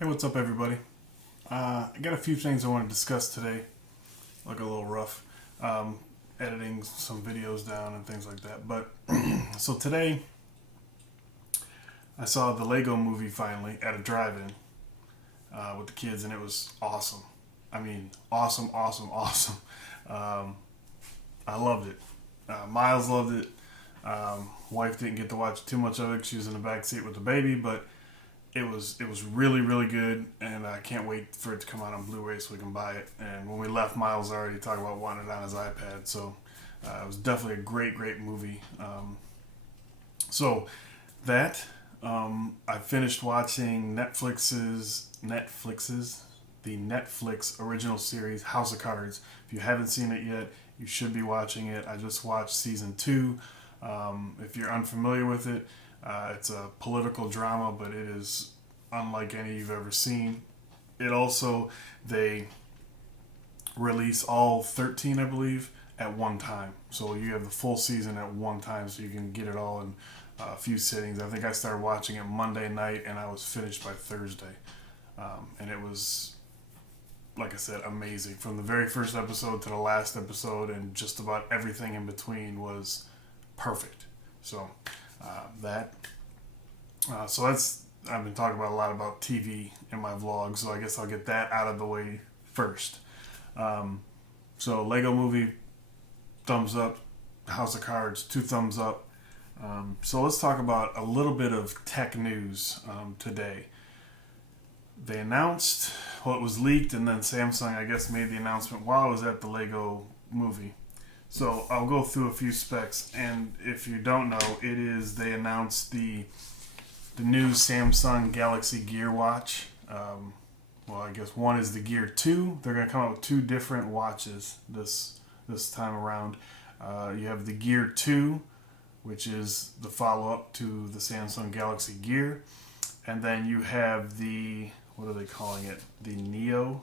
Hey, what's up, everybody? I got a few things I want to discuss today. Look a little rough, editing some videos down and things like that. But so today, I saw the Lego Movie finally at a drive-in with the kids, and it was awesome. I mean, awesome, awesome, awesome. Um, I loved it. Miles loved it. Wife didn't get to watch too much of it. She was in the back seat with the baby, but it was really, really good, and I can't wait for it to come out on Blu-ray so we can buy it. And when we left, Miles already talked about wanting it on his iPad, so it was definitely a great, great movie. So that I finished watching the Netflix original series House of Cards. If you haven't seen it yet, you should be watching it. I just watched season 2. If you're unfamiliar with it, it's a political drama, but it is unlike any you've ever seen. It also, they release all 13, I believe, at one time. So you have the full season at one time, so you can get it all in a few sittings. I think I started watching it Monday night, and I was finished by Thursday. And it was, like I said, amazing. From the very first episode to the last episode, and just about everything in between was perfect. So so that's, I've been talking about a lot about TV in my vlog, so I guess I'll get that out of the way first. So Lego Movie, thumbs up. House of Cards, 2 thumbs up. So let's talk about a little bit of tech news today. They announced, well, it was leaked, and then Samsung, I guess, made the announcement while I was at the Lego Movie. So I'll go through a few specs, and if you don't know, they announced the new Samsung Galaxy Gear Watch. Well, I guess one is the Gear 2. They're going to come out with 2 different watches this time around. You have the Gear 2, which is the follow-up to the Samsung Galaxy Gear. And then you have the, what are they calling it? The Neo?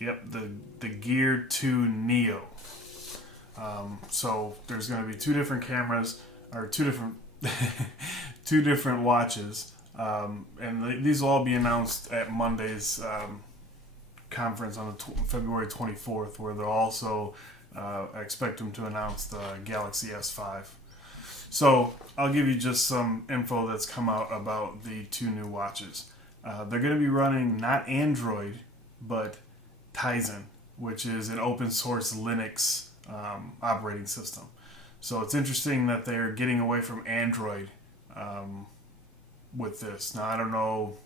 Yep, the Gear 2 Neo. So there's going to be 2 different cameras, or 2 different 2 different watches, and these will all be announced at Monday's conference on the February 24th, where they'll also I expect them to announce the Galaxy S5. So I'll give you just some info that's come out about the 2 new watches. They're going to be running not Android, but Tizen, which is an open source Linux operating system. So it's interesting that they're getting away from Android with this. Now, I don't know,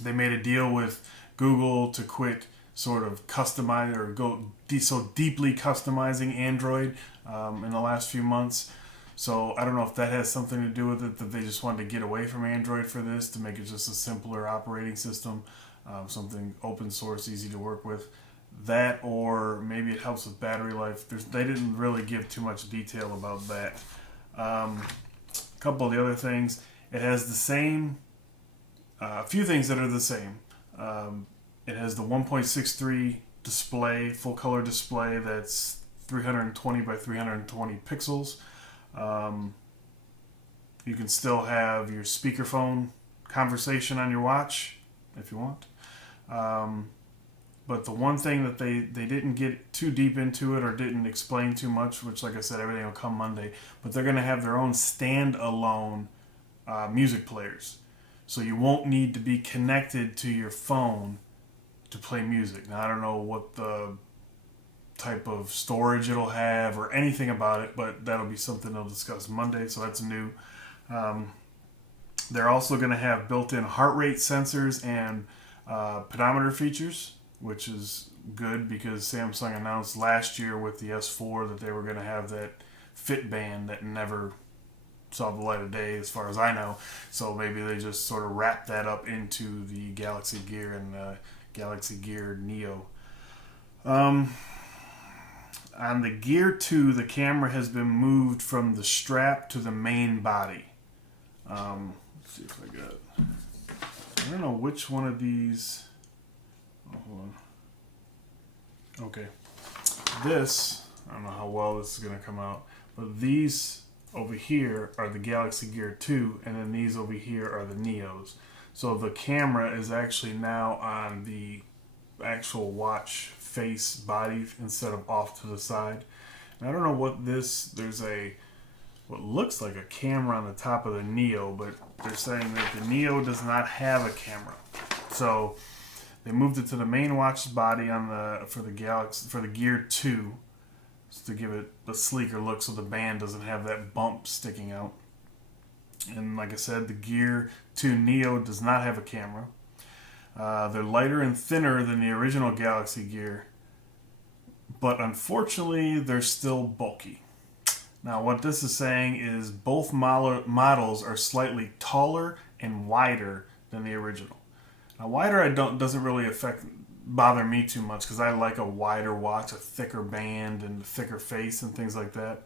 they made a deal with Google to quit sort of customize or go so deeply customizing Android in the last few months. So I don't know if that has something to do with it, that they just wanted to get away from Android for this to make it just a simpler operating system, something open source, easy to work with. That, or maybe it helps with battery life. They didn't really give too much detail about that. A couple of the other things, it has the same, a few things that are the same. It has the 1.63 display, full color display that's 320 by 320 pixels. You can still have your speakerphone conversation on your watch if you want. But the one thing that they didn't get too deep into it or didn't explain too much, which, like I said, everything will come Monday, but they're going to have their own standalone music players. So you won't need to be connected to your phone to play music. Now, I don't know what the type of storage it'll have or anything about it, but that'll be something they'll discuss Monday, so that's new. They're also going to have built-in heart rate sensors and pedometer features, which is good because Samsung announced last year with the S4 that they were going to have that fit band that never saw the light of day as far as I know. So maybe they just sort of wrapped that up into the Galaxy Gear and Galaxy Gear Neo. On the Gear 2, the camera has been moved from the strap to the main body. Let's see if I got, I don't know which one of these. Oh, hold on. Okay. This, I don't know how well this is going to come out, but these over here are the Galaxy Gear 2, and then these over here are the Neos. So the camera is actually now on the actual watch face body instead of off to the side. And I don't know what there's what looks like a camera on the top of the Neo, but they're saying that the Neo does not have a camera. So they moved it to the main watch body on for the Gear 2 to give it a sleeker look, so the band doesn't have that bump sticking out. And like I said, the Gear 2 Neo does not have a camera. They're lighter and thinner than the original Galaxy Gear, but unfortunately, they're still bulky. Now, what this is saying is both models are slightly taller and wider than the original. Now, wider doesn't really bother me too much because I like a wider watch, a thicker band and thicker face and things like that.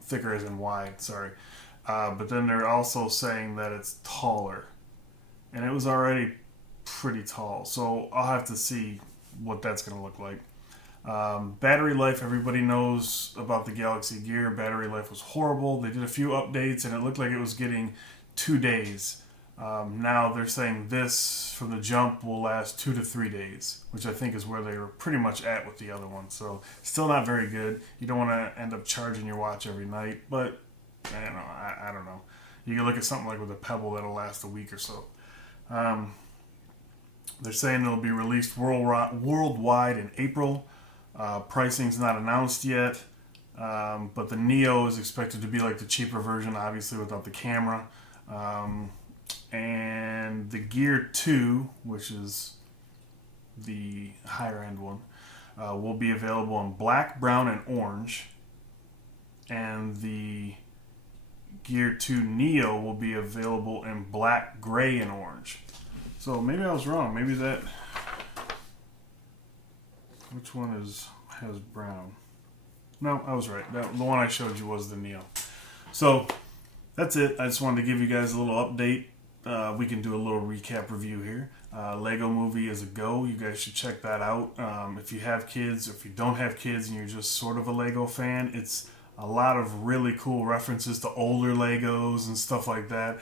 Thicker as in wide, sorry. But then they're also saying that it's taller, and it was already pretty tall, so I'll have to see what that's going to look like. Battery life, everybody knows about the Galaxy Gear. Battery life was horrible. They did a few updates and it looked like it was getting 2 days. Now they're saying this from the jump will last 2 to 3 days, which I think is where they were pretty much at with the other one. So still not very good. You don't want to end up charging your watch every night, but I don't know. You can look at something like with a Pebble that'll last a week or so. They're saying it'll be released worldwide in April. Pricing's not announced yet, but the Neo is expected to be like the cheaper version, obviously without the camera. And the Gear 2, which is the higher end one, will be available in black, brown, and orange. And the Gear 2 Neo will be available in black, gray, and orange. So maybe I was wrong. Maybe that... Which one has brown? No, I was right. The one I showed you was the Neo. So that's it. I just wanted to give you guys a little update. We can do a little recap review here. Lego Movie is a go. You guys should check that out. If you have kids, or if you don't have kids and you're just sort of a Lego fan, it's a lot of really cool references to older Legos and stuff like that.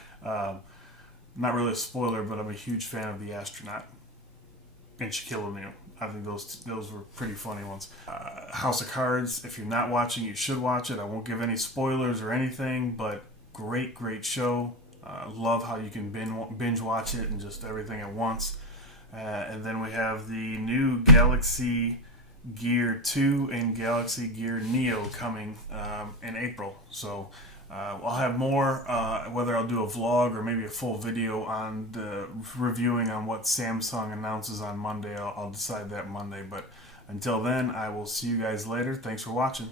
Not really a spoiler, but I'm a huge fan of the astronaut and Shaquille O'Neal. I think those were pretty funny ones. House of Cards, if you're not watching, you should watch it. I won't give any spoilers or anything, but great show. Love how you can binge watch it and just everything at once. And then we have the new Galaxy Gear 2 and Galaxy Gear Neo coming in April. So I'll have more, whether I'll do a vlog or maybe a full video on the reviewing on what Samsung announces on Monday. I'll decide that Monday. But until then, I will see you guys later. Thanks for watching.